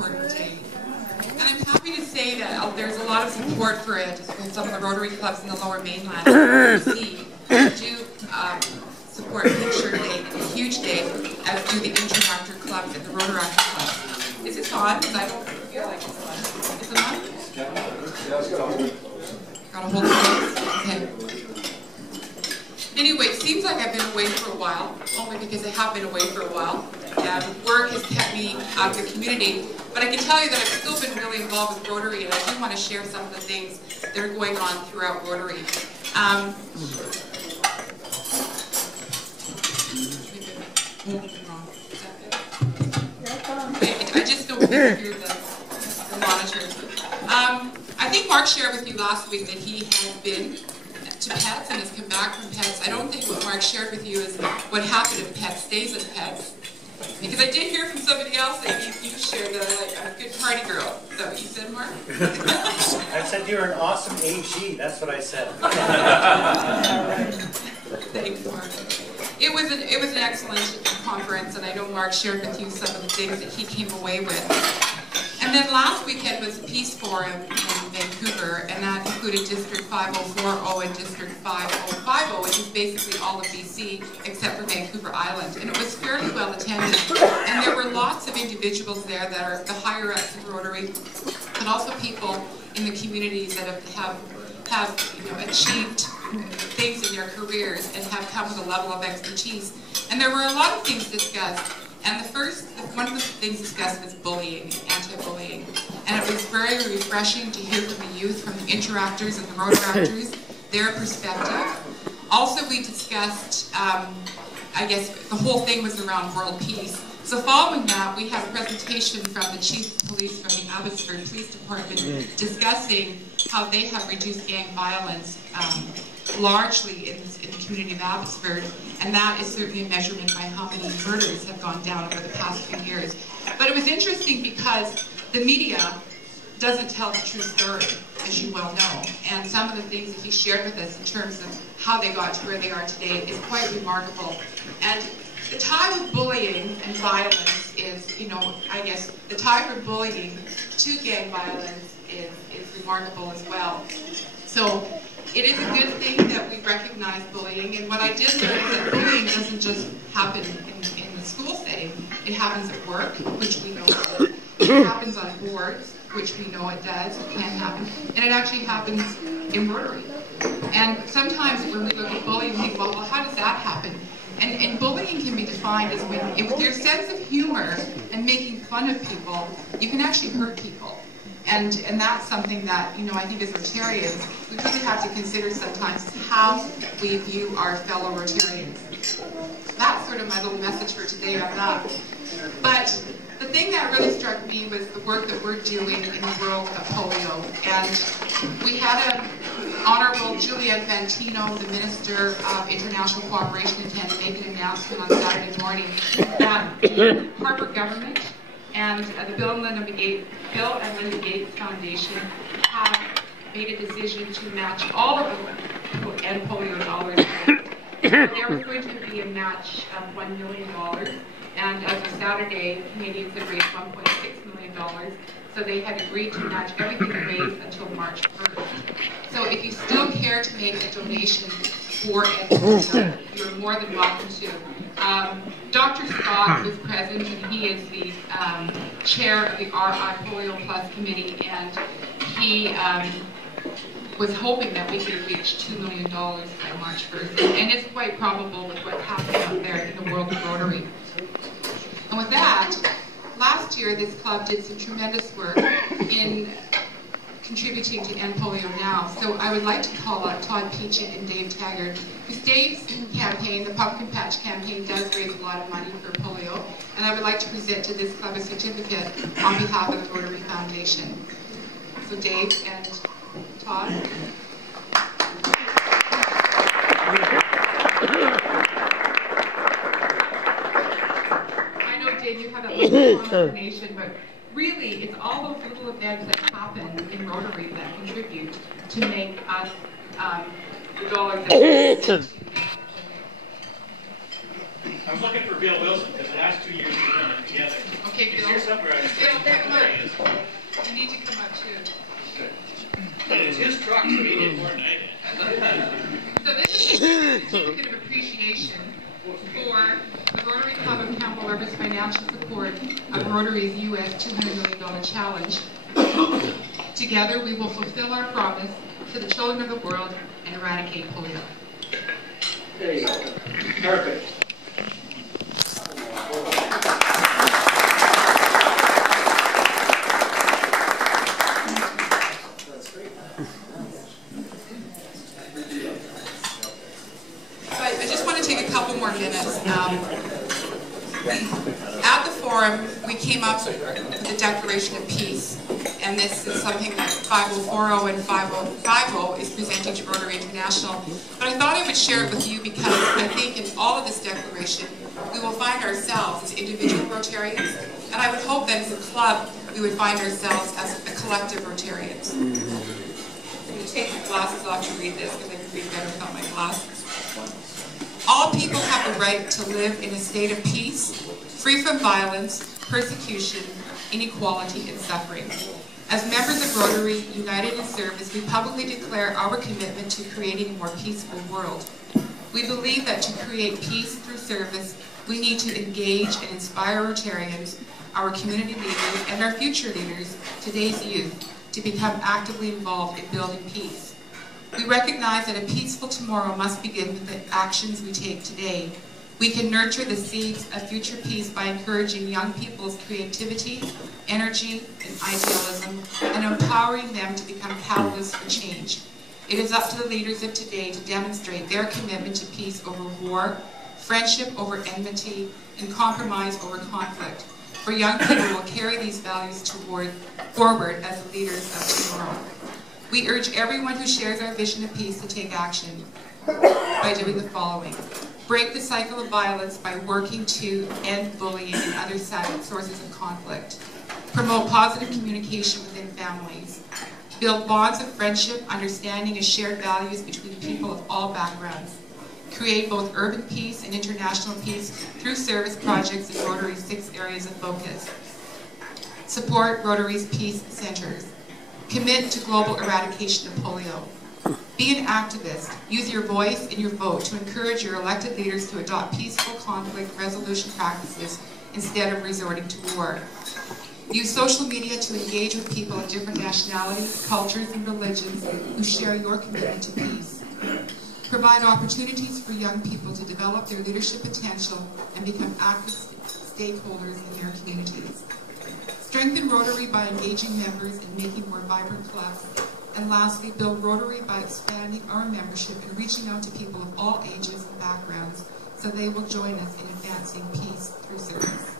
important day. And I'm happy to say that there's a lot of support for it with some of the Rotary clubs in the Lower Mainland. BC do support Pink Shirt Day, a huge day, as do the Interactor clubs and the Rotaract clubs. Is this on? Because I don't feel like it's on. Is it on? Got a hold of it? Okay. Anyway, it seems like I've been away for a while, only because I have been away for a while. Work has kept me out of the community, but I can tell you that I've still been really involved with Rotary, and I do want to share some of the things that are going on throughout Rotary. I just don't hear the monitors. I think Mark shared with you last week that he has been to PETS and has come back from PETS. I don't think what Mark shared with you is what happened if PETS stays at PETS. Because I did hear from somebody else that you shared that I'm a good party girl. Is that what you said, Mark? I said you're an awesome AG. That's what I said. Thanks, Mark. It was an excellent conference, and I know Mark shared with you some of the things that he came away with. And then last weekend was the Peace Forum in Vancouver, and that included District 5040 and District 5050, which is basically all of BC except for Vancouver Island. And it was fairly well attended. And there were lots of individuals there that are the higher ups of Rotary, but also people in the communities that have achieved things in their careers and have come with a level of expertise. And there were a lot of things discussed. And one of the things discussed was bullying, anti-bullying. And it was very refreshing to hear from the youth, from the Interactors and the Rotaractors, their perspective. Also, we discussed, I guess the whole thing was around world peace. So following that, we had a presentation from the Chief of Police from the Abbotsford Police Department discussing how they have reduced gang violence largely in the community of Abbotsford, and that is certainly a measurement by how many murders have gone down over the past few years. But it was interesting because the media doesn't tell the true story, as you well know, and some of the things that he shared with us in terms of how they got to where they are today is quite remarkable. And the tie with bullying and violence is, I guess the tie from bullying to gang violence is remarkable as well. So it is a good thing that we recognize bullying, and what I did learn is that bullying doesn't just happen in the school setting. It happens at work, which we know it does. It happens on boards, which we know it does, it can happen, and it actually happens in Rotary. And sometimes when we look at bullying, we think, well, how does that happen? And bullying can be defined as when, with your sense of humor and making fun of people, you can actually hurt people. And that's something that, I think as Rotarians, we really have to consider sometimes how we view our fellow Rotarians. That's sort of my little message for today on that. But the thing that really struck me was the work that we're doing in the world of polio. And we had an Honorable Juliette Fantino, the Minister of International Cooperation, attend and make an announcement on Saturday morning that the Harbour government and the Bill and Linda Gates Foundation have made a decision to match all of the end polio dollars. There was going to be a match of $1 million, and as of Saturday, Canadians had raised $1.6 million, so they had agreed to match everything raised until March 1st. So if you still care to make a donation for end polio, you're more than welcome to. Dr. Scott is present, and he is the chair of the RI Polio Plus Committee, and he was hoping that we could reach $2 million by March 1st. And it's quite probable with what's happening out there in the world of Rotary. And with that, last year this club did some tremendous work in contributing to End Polio Now. So I would like to call out Todd Peachett and Dave Taggart, because Dave's campaign, the Pumpkin Patch campaign, does raise a lot of money for polio, and I would like to present to this club a certificate on behalf of the Rotary Foundation. So Dave and Todd. I know, Dave, you have that little combination, but really, it's all those little events that happen in Rotary that contribute to make us the dollars that I was looking for Bill Wilson because the last 2 years we've done it together. Okay. Okay, Bill. He's here somewhere. Bill, come on. You need to come up too. It's his truck, so he did more than I did. So this is a certificate of appreciation for the Rotary Club of Campbell River's financial support of Rotary's US $200 million challenge. Together, we will fulfill our promise to the children of the world and eradicate polio. There you go. Perfect. I just want to take a couple more minutes. At the forum, we came up with the Declaration of Peace, and this is something that 5040 and 5050 is presenting to Rotary International. But I thought I would share it with you because I think in all of this declaration, we will find ourselves as individual Rotarians, and I would hope that as a club, we would find ourselves as a collective Rotarians. I'm going to take my glasses off to read this because I can read better without my glasses. All people have the right to live in a state of peace, free from violence, persecution, inequality, and suffering. As members of Rotary, united in service, we publicly declare our commitment to creating a more peaceful world. We believe that to create peace through service, we need to engage and inspire Rotarians, our community leaders, and our future leaders, today's youth, to become actively involved in building peace. We recognize that a peaceful tomorrow must begin with the actions we take today. We can nurture the seeds of future peace by encouraging young people's creativity, energy, and idealism, and empowering them to become catalysts for change. It is up to the leaders of today to demonstrate their commitment to peace over war, friendship over enmity, and compromise over conflict. For young people will carry these values forward as the leaders of tomorrow. We urge everyone who shares our vision of peace to take action by doing the following. Break the cycle of violence by working to end bullying and other sources of conflict. Promote positive communication within families. Build bonds of friendship, understanding and shared values between people of all backgrounds. Create both urban peace and international peace through service projects in Rotary's 6 areas of focus. Support Rotary's peace centers. Commit to global eradication of polio. Be an activist. Use your voice and your vote to encourage your elected leaders to adopt peaceful conflict resolution practices instead of resorting to war. Use social media to engage with people of different nationalities, cultures, and religions who share your commitment to peace. Provide opportunities for young people to develop their leadership potential and become active stakeholders in their communities. Strengthen Rotary by engaging members and making more vibrant clubs. And lastly, build Rotary by expanding our membership and reaching out to people of all ages and backgrounds so they will join us in advancing peace through service.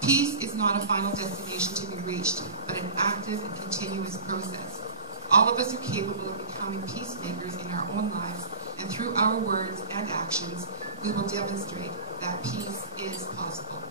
Peace is not a final destination to be reached, but an active and continuous process. All of us are capable of becoming peacemakers in our own lives, and through our words and actions, we will demonstrate that peace is possible.